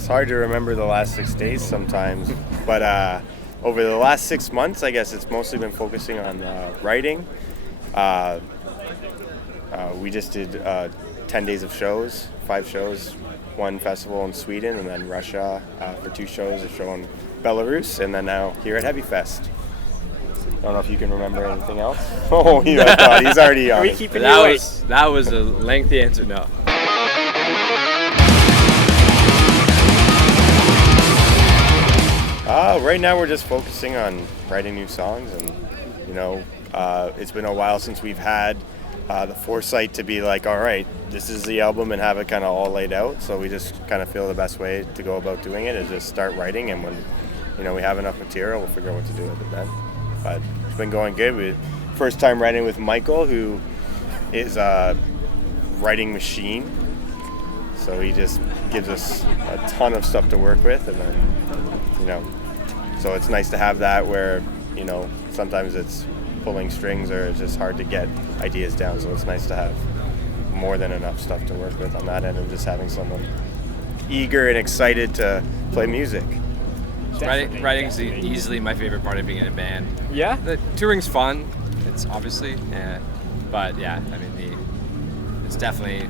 It's hard to remember the last 6 days sometimes, but over the last 6 months, I guess it's mostly been focusing on writing. We just did 10 days of shows, 5 shows, 1 festival in Sweden, and then Russia for 2 shows, a show in Belarus, and then now here at Hevy Fest. I don't know if you can remember anything else. Oh, he's already on. Are we it. keeping That was a lengthy answer. No. Right now we're just focusing on writing new songs, and it's been a while since we've had the foresight to be like, all right, this is the album, and have it kind of all laid out. So we just kind of feel the best way to go about doing it is just start writing, and when we have enough material, we'll figure out what to do with it then. But it's been going good. First time writing with Michael, who is a writing machine. So he just gives us a ton of stuff to work with, and then, so it's nice to have that where, sometimes it's pulling strings or it's just hard to get ideas down. So it's nice to have more than enough stuff to work with on that end, and just having someone eager and excited to play music. Writing is easily my favorite part of being in a band. Yeah? The touring's fun. It's obviously, but yeah, I mean, it's definitely,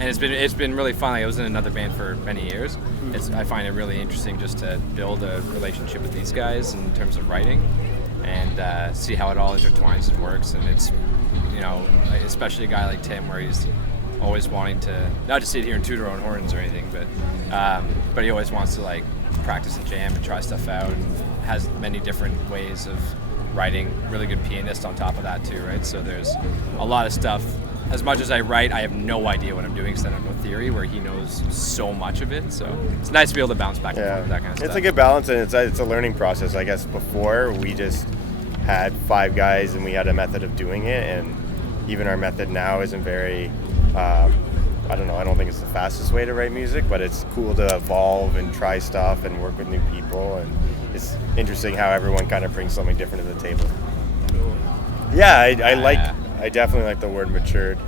and it's been really fun. Like, I was in another band for many years. I find it really interesting just to build a relationship with these guys in terms of writing, and see how it all intertwines and works. And it's, especially a guy like Tim, where he's always wanting to not just sit here and toot our own horns or anything, but he always wants to like practice and jam and try stuff out, and has many different ways of writing. Really good pianist on top of that too, right? So there's a lot of stuff. As much as I write, I have no idea what I'm doing because I don't know theory, where he knows so much of it. So it's nice to be able to bounce back and forth with that kind of stuff. It's a good balance, and it's a learning process. I guess before we just had 5 guys and we had a method of doing it, and even our method now isn't very, I don't think it's the fastest way to write music, but it's cool to evolve and try stuff and work with new people, and it's interesting how everyone kind of brings something different to the table. Yeah, I definitely like the word matured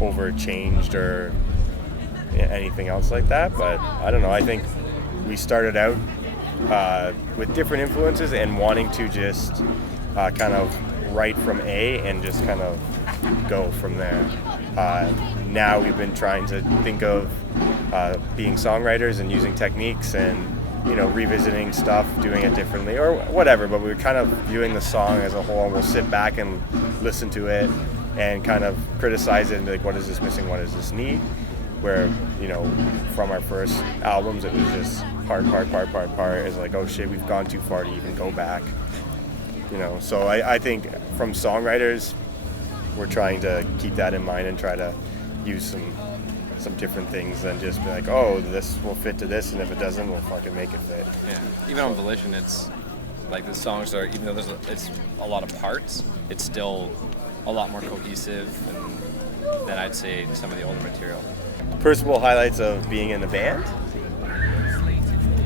over changed or anything else like that, but I don't know. I think we started out with different influences and wanting to just kind of write from A and just kind of go from there. Now we've been trying to think of being songwriters and using techniques and revisiting stuff, doing it differently or whatever, but we were kind of viewing the song as a whole, and we'll sit back and listen to it and kind of criticize it and be like, what is this missing, what does this need? Where, from our first albums, it was just part. It's like, oh shit, we've gone too far to even go back. So I think from songwriters, we're trying to keep that in mind and try to use some different things and just be like, oh, this will fit to this, and if it doesn't, we'll fucking make it fit. Yeah, even on Volition, it's like the songs are, even though it's a lot of parts, it's still a lot more cohesive than I'd say some of the older material. Personal highlights of being in the band?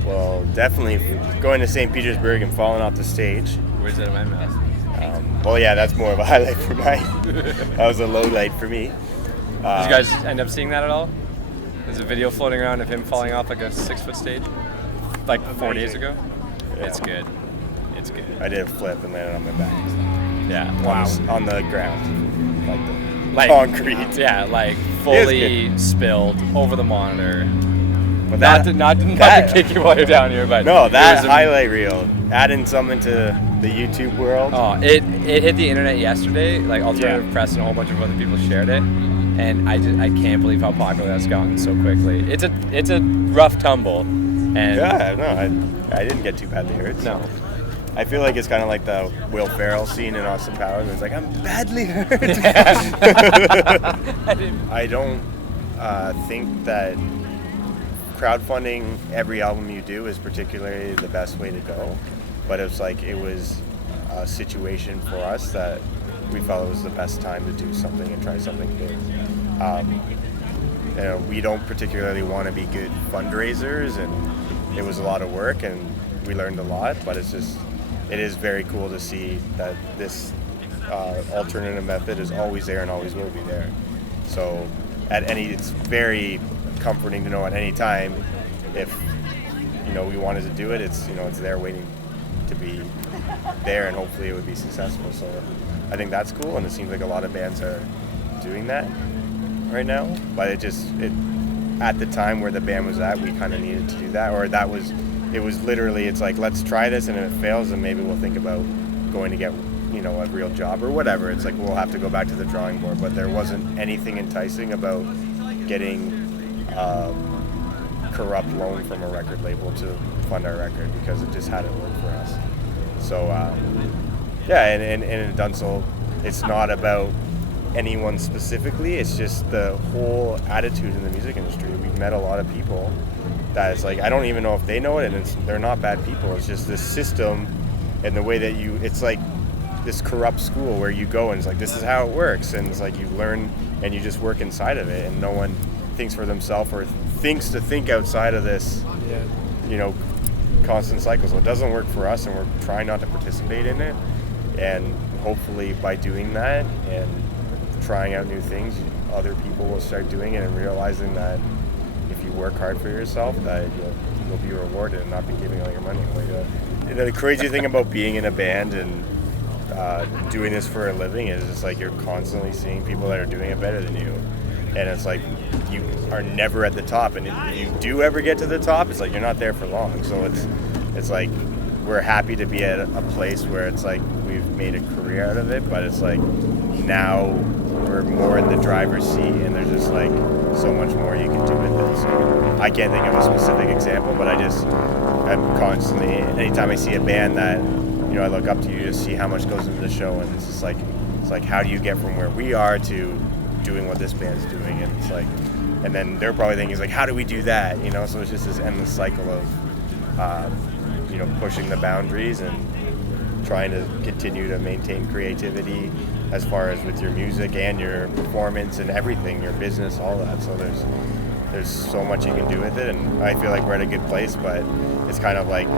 Well, definitely going to St. Petersburg and falling off the stage. Where's that in my mouth? Well, yeah, that's more of a highlight for mine. That was a low light for me. Did you guys end up seeing that at all? There's a video floating around of him falling off like a 6-foot stage, like 4 days ago. Yeah. It's good. It's good. I did a flip and landed on my back. Yeah. Wow. On the ground, like concrete. Yeah, like fully spilled over the monitor. But not to kick you while you're down here, but no, that highlight reel, adding something to the YouTube world. Oh, it hit the internet yesterday. Like Alternative Press and a whole bunch of other people shared it, and I can't believe how popular that's gotten so quickly. It's a rough tumble, and yeah, no, I didn't get too badly hurt. So. No. I feel like it's kind of like the Will Ferrell scene in Austin Powers. It's like, I'm badly hurt. I don't think that crowdfunding every album you do is particularly the best way to go, but it was a situation for us that we felt it was the best time to do something and try something big. We don't particularly want to be good fundraisers, and it was a lot of work and we learned a lot, but it is very cool to see that this alternative method is always there and always will be there. So it's very comforting to know at any time if we wanted to do it, it's it's there waiting to be there, and hopefully it would be successful. So I think that's cool, and it seems like a lot of bands are doing that right now. But it at the time where the band was at, we kind of needed to do that, or it was literally, it's like, let's try this, and if it fails, then maybe we'll think about going to get a real job or whatever. It's like we'll have to go back to the drawing board. But there wasn't anything enticing about getting corrupt loan from a record label to fund our record, because it just hadn't worked for us. So and in Dunsel, it's not about anyone specifically, it's just the whole attitude in the music industry. We've met a lot of people that it's like, I don't even know if they know it, and they're not bad people. It's just this system and the way that it's like this corrupt school where you go and it's like, this is how it works, and it's like you learn and you just work inside of it, and no one thinks for themselves or thinks to think outside of this constant cycle. So it doesn't work for us, and we're trying not to participate in it. And hopefully by doing that and trying out new things, other people will start doing it and realizing that if you work hard for yourself, that you'll be rewarded and not be giving all your money away. The crazy thing about being in a band and doing this for a living is it's like you're constantly seeing people that are doing it better than you, and it's like you are never at the top, and if you do ever get to the top, it's like you're not there for long. So it's like we're happy to be at a place where it's like we've made a career out of it, but it's like now we're more in the driver's seat, and there's just like so much more you can do with it. So I can't think of a specific example, but I'm constantly, anytime I see a band that I look up to, you see how much goes into the show, and it's just like, how do you get from where we are to doing what this band's doing? And it's like, and then they're probably thinking, like, how do we do that? So it's just this endless cycle of pushing the boundaries and trying to continue to maintain creativity as far as with your music and your performance and everything, your business, all that. So there's so much you can do with it, and I feel like we're at a good place, but it's kind of like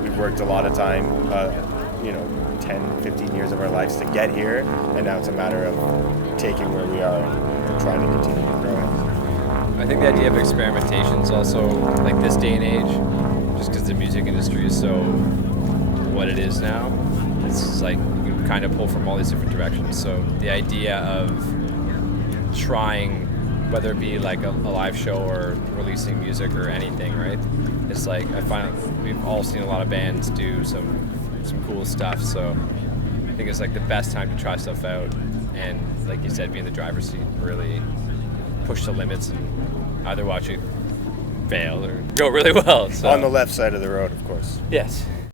we've worked a lot of time, 10, 15 years of our lives to get here, and now it's a matter of taking where we are and trying to continue to grow it. I think the idea of experimentation is also, like, this day and age, just because the music industry is so what it is now, it's just like you can kind of pull from all these different directions. So the idea of trying, whether it be like a live show or releasing music or anything, right? It's like, I find we've all seen a lot of bands do some cool stuff. So I think it's like the best time to try stuff out, and like you said, be in the driver's seat, really push the limits and either watch it fail or go really well. So. On the left side of the road, of course. Yes.